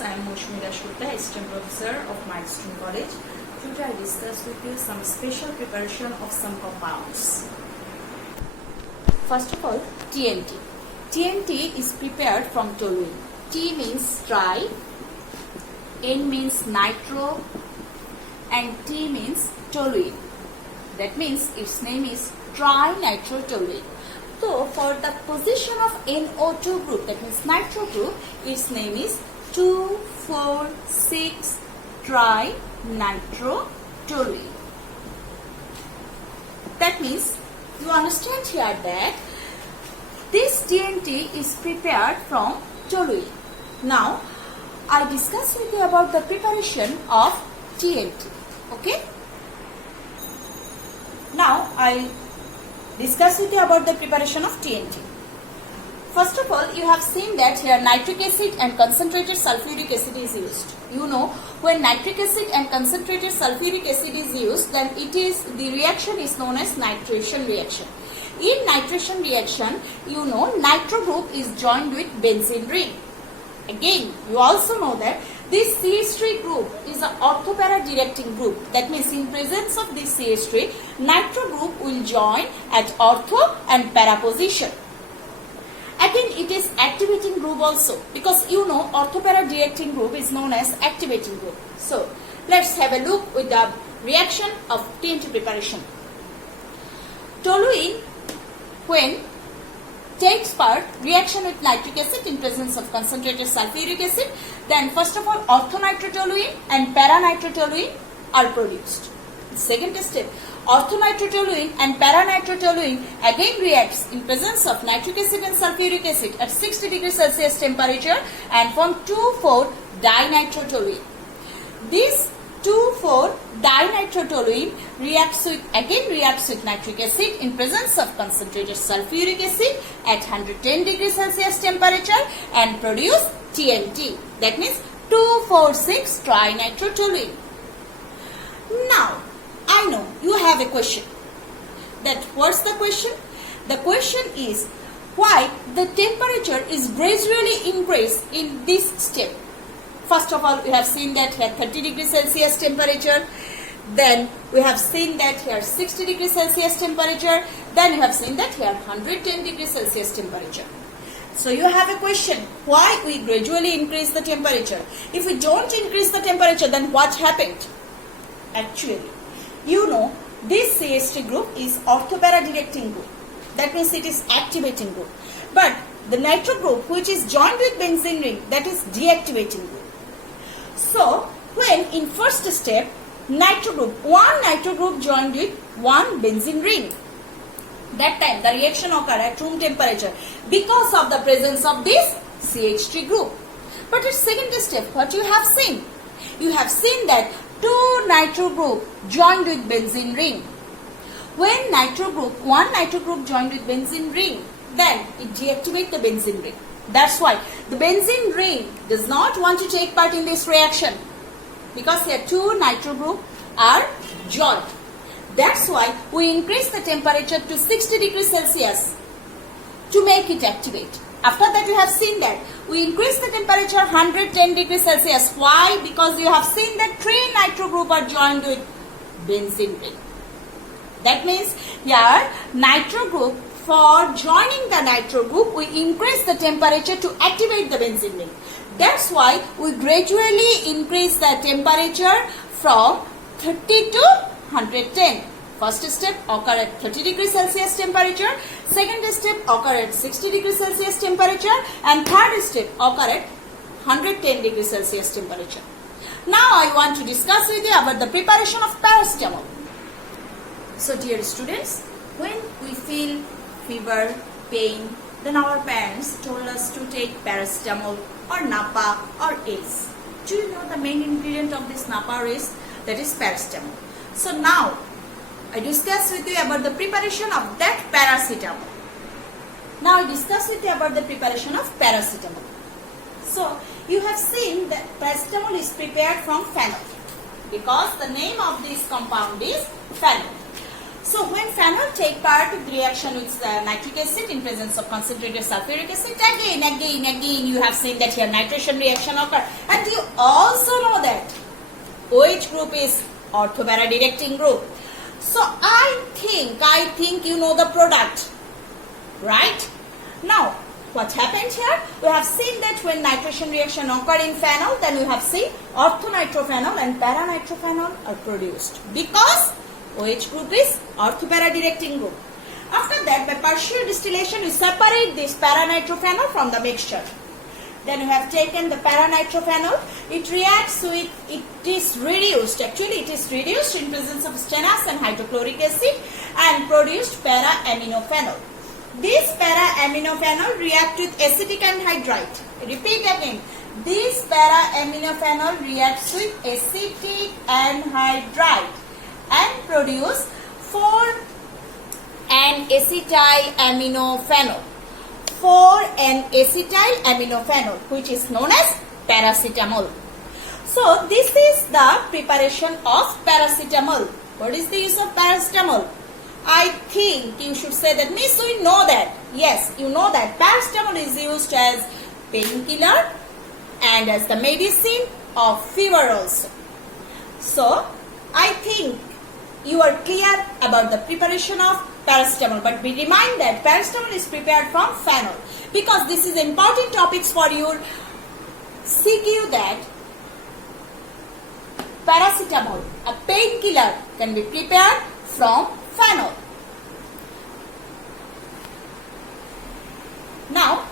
students, I am Moushmi Dasgupta, Assistant Professor of Milestone College. Today I discuss with you some special preparation of some compounds. First of all, TNT. TNT is prepared from toluene. T means tri, N means nitro, and T means toluene. That means its name is trinitrotoluene. So for the position of NO2 group, that means nitro group, its name is 2,4,6 trinitrotoluene. That means you understand here that this TNT is prepared from toluene. Now I discuss with you about the preparation of TNT. Okay. Now I discuss with you about the preparation of TNT. First of all, you have seen that here nitric acid and concentrated sulfuric acid is used. You know, when nitric acid and concentrated sulfuric acid is used, then the reaction is known as nitration reaction. In nitration reaction, you know, nitro group is joined with benzene ring. Again, you also know that this CH3 group is an orthopara directing group. That means in presence of this CH3, nitro group will join at ortho and para position. Again, it is activating group also, because you know orthopara directing group is known as activating group. So let's have a look with the reaction of TNT preparation. Toluene, when takes part reaction with nitric acid in presence of concentrated sulfuric acid, then first of all orthonitrotoluene and paranitrotoluene are produced. Second step, orthonitrotoluene and paranitrotoluene again reacts in presence of nitric acid and sulfuric acid at 60 degrees Celsius temperature and form 2,4-dinitrotoluene. This 2,4-dinitrotoluene reacts with nitric acid in presence of concentrated sulfuric acid at 110 degrees Celsius temperature and produce TNT. That means 2,4,6 trinitrotoluene. Now, I know you have a question. That what's the question? The question is why the temperature is gradually increased in this step. First of all, we have seen that here 30 degrees Celsius temperature. Then we have seen that here 60 degrees Celsius temperature. Then you have seen that here 110 degrees Celsius temperature. So you have a question, why we gradually increase the temperature? If we don't increase the temperature, then what happened? Actually, you know, this CH3 group is orthopara directing group. That means it is activating group. But the nitro group, which is joined with benzene ring, that is deactivating group. So when in first step, one nitro group joined with one benzene ring, that time the reaction occurred at room temperature because of the presence of this CH3 group. But at second step, what you have seen? You have seen that two nitro group joined with benzene ring. When one nitro group joined with benzene ring, then it deactivates the benzene ring. That's why the benzene ring does not want to take part in this reaction, because here two nitro group are joined. That's why we increase the temperature to 60 degrees Celsius to make it activate. After that, you have seen that we increase the temperature 110 degrees Celsius. Why? Because you have seen that three nitro group are joined with benzene ring. That means here nitro group, for joining the nitro group, we increase the temperature to activate the benzene ring. That's why we gradually increase the temperature from 30 to 110. First step occur at 30 degrees Celsius temperature, second step occur at 60 degrees Celsius temperature, and third step occur at 110 degrees Celsius temperature. Now I want to discuss with you about the preparation of paracetamol. So dear students, when we feel fever, pain, then our parents told us to take paracetamol or Napa or ACE. Do you know the main ingredient of this Napa or ACE? That is paracetamol. So now I discuss with you about the preparation of that paracetamol. Now I discuss with you about the preparation of paracetamol. So you have seen that paracetamol is prepared from phenol, because the name of this compound is phenol. So when phenol take part of the reaction with nitric acid in presence of concentrated sulfuric acid, again you have seen that here nitration reaction occur. And you also know that OH group is orthopara directing group. So I think you know the product, right? Now what happened here? We have seen that when nitration reaction occur in phenol, then we have seen orthonitrophenol and paranitrophenol are produced because OH group is orthopara directing group. After that, by partial distillation, we separate this paranitrophenol from the mixture. Then we have taken the paranitrophenol. It reacts with, it is reduced in presence of stannous and hydrochloric acid and produced para-aminophenol. This para-aminophenol react with acetic anhydride. Repeat again. This para-aminophenol reacts with acetic anhydride and produce 4N-acetylaminophenol. 4N-acetylaminophenol, which is known as paracetamol. So this is the preparation of paracetamol. What is the use of paracetamol? I think you should say that, Miss, we know that. Yes, you know that paracetamol is used as painkiller and as the medicine of fever also. So I think you are clear about the preparation of paracetamol, but we remind that paracetamol is prepared from phenol because this is important topics for your CQ, that paracetamol, a painkiller, can be prepared from phenol. Now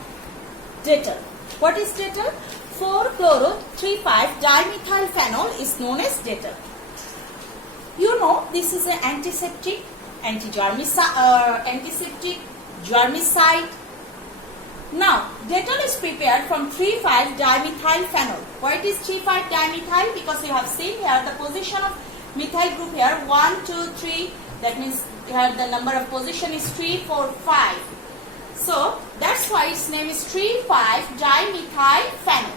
Dettol. What is Dettol? 4-chloro-3,5-dimethylphenol is known as Dettol. You know, this is an antiseptic, antiseptic, germicide. Now, Dettol is prepared from 3,5-dimethylphenol. What is 3,5-dimethyl? Because you have seen here the position of methyl group here 1, 2, 3. That means here the number of position is 3, 4, 5. So that's why its name is 3,5-dimethylphenol.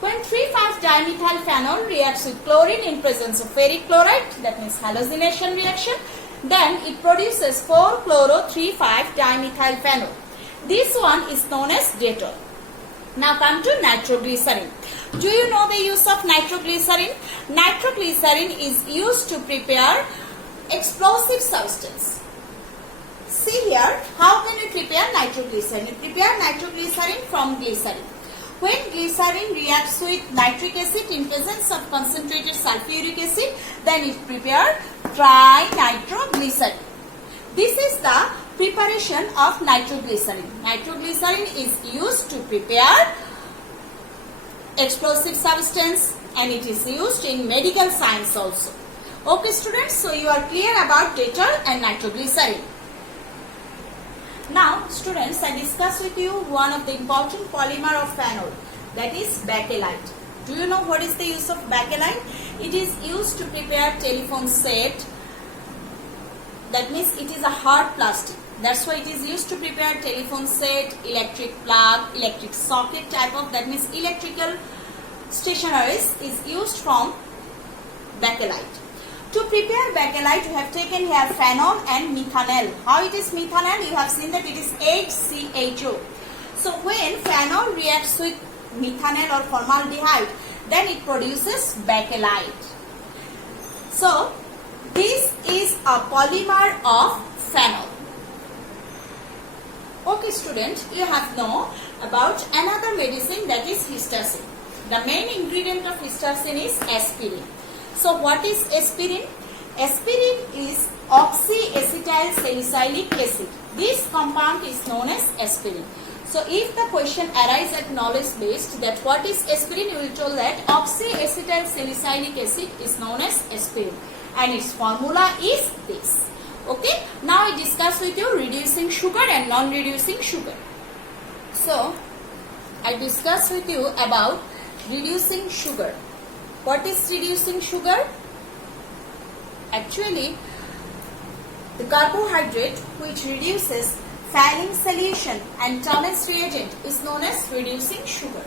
When 3,5-dimethylphenol reacts with chlorine in presence of ferric chloride, that means halogenation reaction, then it produces 4-chloro-3,5-dimethylphenol. This one is known as Dettol. Now come to nitroglycerin. Do you know the use of nitroglycerin? Nitroglycerin is used to prepare explosive substance. See here, how can you prepare nitroglycerin? You prepare nitroglycerin from glycerin. When glycerin reacts with nitric acid in presence of concentrated sulfuric acid, then it prepares trinitroglycerin. This is the preparation of nitroglycerin. Nitroglycerin is used to prepare explosive substance and it is used in medical science also. Okay students, so you are clear about Dettol and nitroglycerin. Now students, I discuss with you one of the important polymer of phenol, that is bakelite. Do you know what is the use of bakelite? It is used to prepare telephone set. That means it is a hard plastic. That's why it is used to prepare telephone set, electric plug, electric socket type of, that means electrical stationaries is used from bakelite. To prepare bakelite, you have taken here phenol and methanol. How it is methanol? You have seen that it is HCHO. So when phenol reacts with methanol or formaldehyde, then it produces bakelite. So this is a polymer of phenol. Okay student, you have know about another medicine, that is histacin. The main ingredient of histacin is aspirin. So what is aspirin? Aspirin is oxyacetylsalicylic acid. This compound is known as aspirin. So if the question arises at knowledge based, that what is aspirin, you will tell that oxyacetylsalicylic acid is known as aspirin and its formula is this. Okay, now I discuss with you reducing sugar and non-reducing sugar. So I discuss with you about reducing sugar. What is reducing sugar? Actually, the carbohydrate which reduces Fehling solution and Thomas reagent is known as reducing sugar.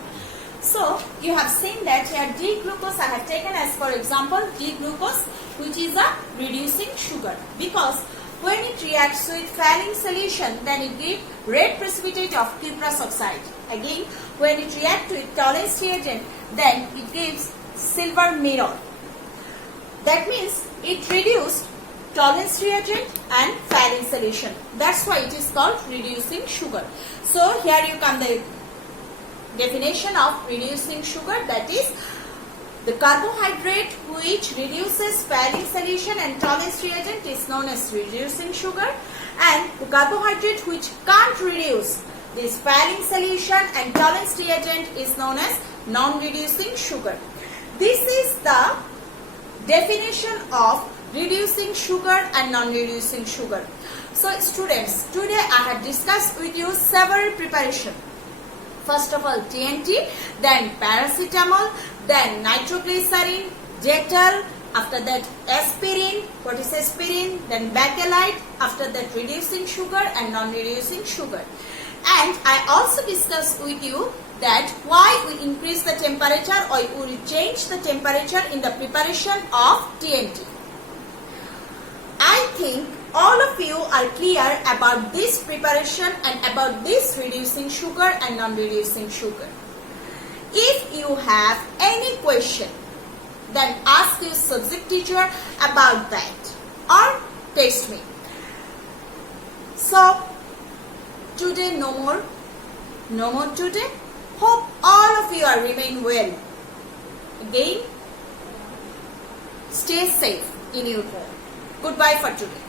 So you have seen that here D-glucose I have taken as for example D-glucose, which is a reducing sugar, because When it reacts with Fehling solution, then it gives red precipitate of cuprous oxide. Again, when it reacts with Tollens reagent, then it gives silver mirror. That means it reduced Tollens reagent and Fehling solution. That's why it is called reducing sugar. So here you come the definition of reducing sugar, that is the carbohydrate which reduces Fehling solution and Tollens reagent is known as reducing sugar, and the carbohydrate which can't reduce this Fehling solution and Tollens reagent is known as non-reducing sugar. This is the definition of reducing sugar and non-reducing sugar. So students, today I have discussed with you several preparations. First of all TNT, then paracetamol, then nitroglycerin, Dettol, after that aspirin, what is aspirin, then bakelite, after that reducing sugar and non-reducing sugar. And I also discussed with you that why we increase the temperature or we change the temperature in the preparation of TNT. I think all of you are clear about this preparation and about this reducing sugar and non-reducing sugar. If you have any question, then ask your subject teacher about that or text me. So today no more today. Hope all of you are remain well. Again, stay safe in your home. Goodbye for today.